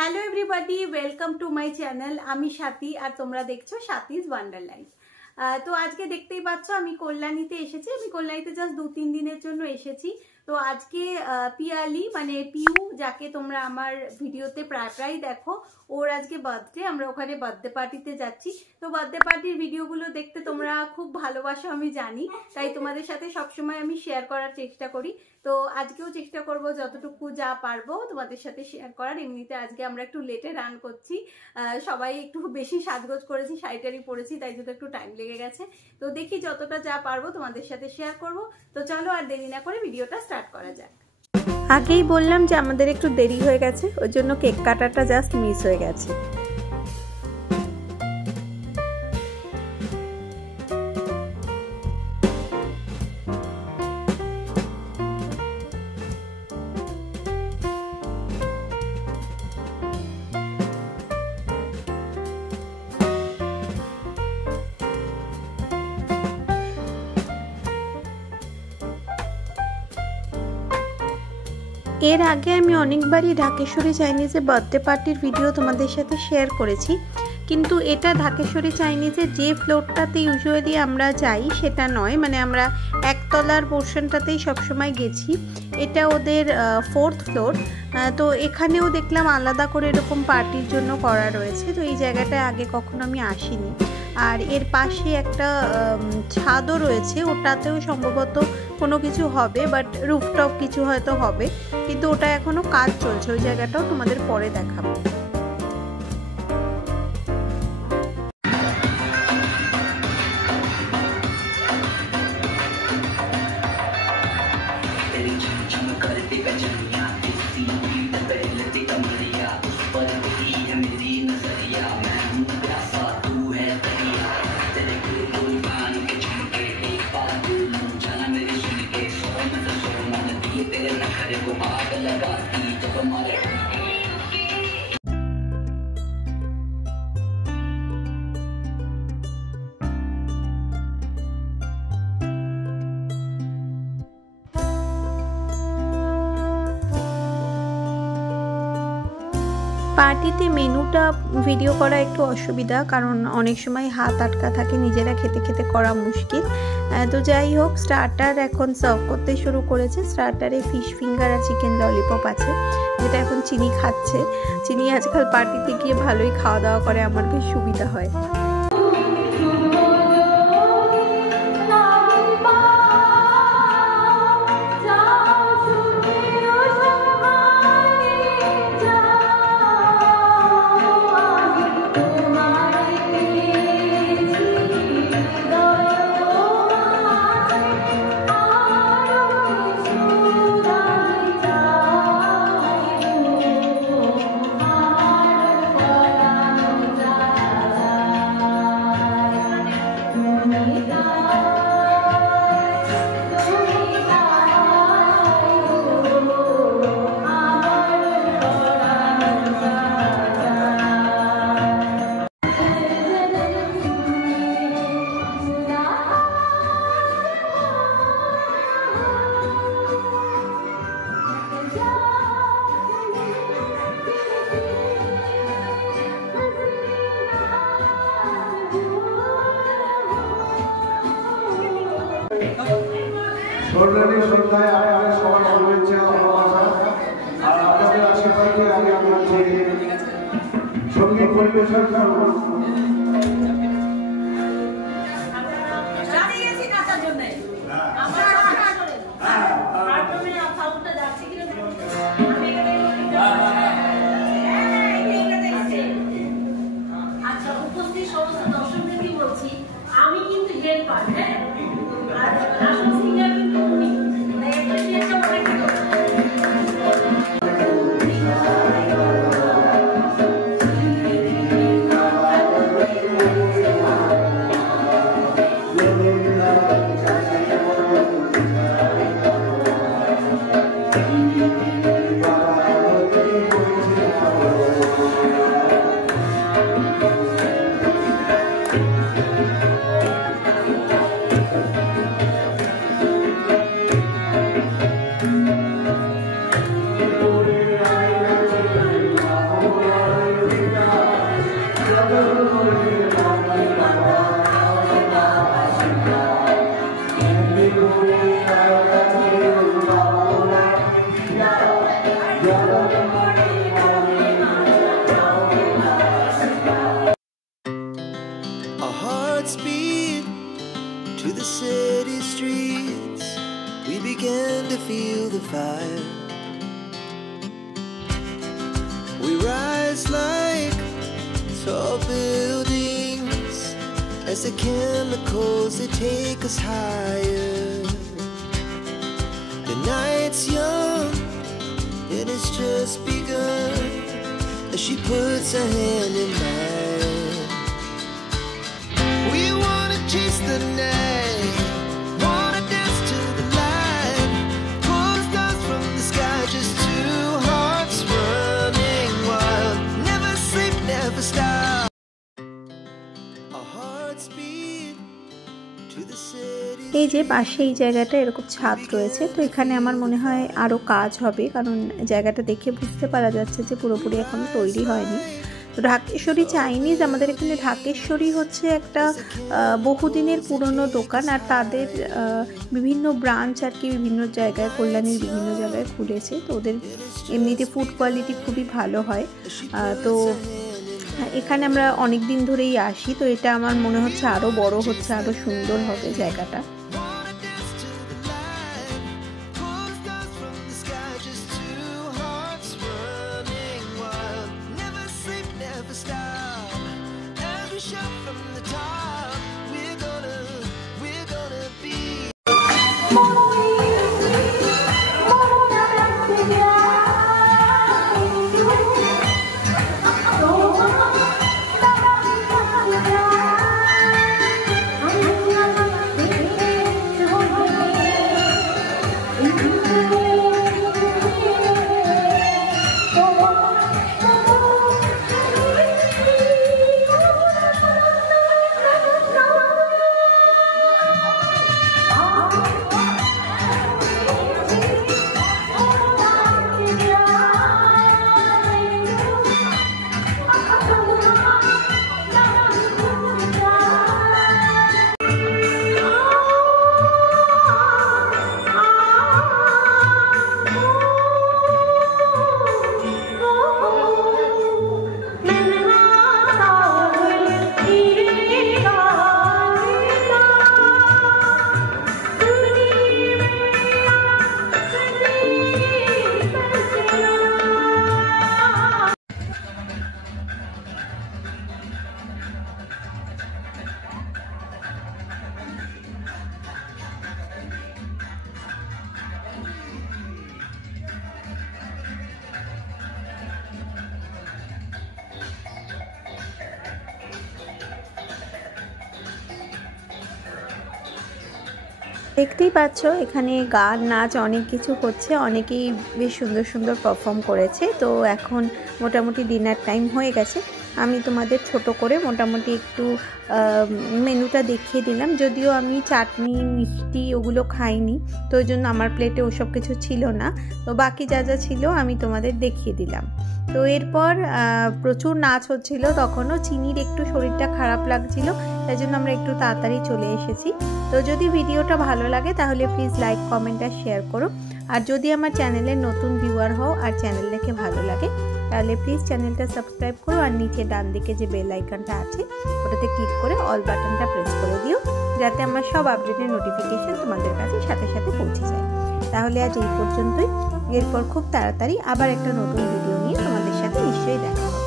Hello everybody, welcome to my channel. আমি স্বাতী আর তোমরা দেখছো স্বাতীজ ওয়ান্ডার লাইফ। তো আজকে দেখতেই পাচ্ছ আমি কল্যাণীতে এসেছি। আমি কল্যাণীতে জাস্ট 2-3 দিনের জন্য এসেছি। তো আজকে পিয়ালি মানে পিউ, যাকে তোমরা আমার ভিডিওতে প্রায় দেখো, ওর আজকে বার্থডে। আমরা ওখানে বার্থডে পার্টিতে যাচ্ছি। তো বার্থডে পার্টির ভিডিওগুলো দেখতে তোমরা খুব ভালোবাসো আমি জানি, তাই তোমাদের সাথে সবসময় আমি শেয়ার করার চেষ্টা করি। তো আজকেও চেষ্টা করব যতটুকু যা পারবো তোমাদের সাথে শেয়ার করার। এমনিতে আজকে আমরা একটু লেটে রান করছি, সবাই একটু বেশি সাজগোজ করেছি, শাড়ি পরেছি, তাই জন্য একটু টাইম লেগে গেছে। তো দেখি যতটা যা পারবো তোমাদের সাথে শেয়ার করব। তো চলো আর দেরি না করে ভিডিওটা স্টার্ট করা যাক। আগেই বললাম যে আমাদের একটু দেরি হয়ে গেছে, ওই জন্য কেক কাটাটা জাস্ট মিস হয়ে গেছে। এর আগে আমি অনেকবারই ঢাকেশ্বরী চাইনিজে বার্থডে পার্টির ভিডিও তোমাদের সাথে শেয়ার করেছি, কিন্তু এটা ঢাকেশ্বরী চাইনিজে যে ফ্লোরটাতে ইউজুয়ালি আমরা যাই সেটা নয়, মানে আমরা একতলার পোর্শনটাতেই সবসময় গেছি। এটা ওদের 4th ফ্লোর। তো এখানেও দেখলাম আলাদা করে এরকম পার্টির জন্য করা রয়েছে। তো এই জায়গাটায় আগে কখনো আমি আসিনি। আর এর পাশে একটা ছাদও রয়েছে, ওটাতেও সম্ভবত কোনো কিছু হবে, বাট রুফটপ কিছু হয়তো হবে, কিন্তু ওটা এখনো কাজ চলছে। ওই জায়গাটাও তোমাদের পরে দেখাবো। পার্টিতে মেনুটা ভিডিও করা একটু অসুবিধা, কারণ অনেক সময় হাত আটকা থাকে, নিজেরা খেতে খেতে করা মুশকিল। তো যাই হোক, স্টার্টার এখন সার্ভ করতে শুরু করেছে। স্টার্টারে ফিশ ফিঙ্গার আর চিকেন ললিপপ আছে, যেটা এখন চিনি খাচ্ছে। চিনি আজকাল পার্টিতে গিয়ে ভালোই খাওয়া দাওয়া করে, আমার বেশ সুবিধা হয়। স্বর্ণালী সন্ধ্যায় আপনাদের সবার শুভেচ্ছা ও ভালোবাসা, আর আপনাদের আশীর্বাদে আমি আপনার যে সঙ্গীত পরিবেশন করব। আচ্ছা, উপস্থিত সমস্ত দর্শকদেরকে বলছি, আমি কিন্তু হেল্পার, হ্যাঁ, আর আসল সিঙ্গার কিন্তু উনি। tall buildings as the chemicals they take us higher. The night's young and it's just begun as she puts her hand in mine. We wanna chase the night, wanna dance to the light, pull stars from the sky, just two hearts running wild, never sleep, never stop. Our hearts beat to the city. এই যে পাশে এই জায়গাটা এরকম ছাদ রয়েছে, তো এখানে আমার মনে হয় আরও কাজ হবে, কারণ জায়গাটা দেখে বুঝতে পারা যাচ্ছে যে পুরোপুরি এখনো তৈরি হয়নি। তো ঢাকেশ্বরী চাইনিজ, আমাদের এখানে ঢাকেশ্বরী হচ্ছে একটা বহুদিনের পুরনো দোকান, আর তাদের বিভিন্ন ব্রাঞ্চ আর কি বিভিন্ন জায়গায়, কল্যাণীর বিভিন্ন জায়গায় খুলেছে। তো ওদের এমনিতে ফুড কোয়ালিটি খুবই ভালো হয়। তো এখানে আমরা অনেক দিন ধরেই আসি, তো এটা আমার মনে হচ্ছে আরও বড় হচ্ছে, আরও সুন্দর হবে জায়গাটা। দেখতেই পাচ্ছ এখানে গান নাচ অনেক কিছু হচ্ছে, অনেকেই বেশ সুন্দর সুন্দর পারফর্ম করেছে। তো এখন মোটামুটি ডিনার টাইম হয়ে গেছে। আমি তোমাদের ছোট করে মোটামুটি একটু মেনুটা দেখিয়ে দিলাম, যদিও আমি চাটনি মিষ্টি ওগুলো খাইনি, তো ওই জন্য আমার প্লেটে ওসব কিছু ছিল না। তো বাকি যা যা ছিল আমি তোমাদের দেখিয়ে দিলাম। তো এরপর প্রচুর নাচ হচ্ছিল, তখনও চিনির একটু শরীরটা খারাপ লাগছিল, তাই জন্য আমরা একটু তাড়াতাড়ি চলে এসেছি। তো যদি ভিডিওটা ভালো লাগে তাহলে প্লিজ লাইক কমেন্ট আর শেয়ার করো। আর যদি আমার চ্যানেলের নতুন ভিউয়ার হও আর চ্যানেল দেখে ভালো লাগে তাহলে প্লিজ চ্যানেলটা সাবস্ক্রাইব করো, আর নিচে ডান দিকে যে বেল আইকনটা আছে ওটাতে ক্লিক করে অল বাটনটা প্রেস করে দিও, যাতে আমার সব আপডেটের নোটিফিকেশন তোমাদের কাছে সাথে সাথে পৌঁছে যায়। তাহলে আজ এই পর্যন্তই, এরপর খুব তাড়াতাড়ি আবার একটা নতুন ভিডিও নিয়ে তোমাদের সাথে নিশ্চয়ই দেখা হবে।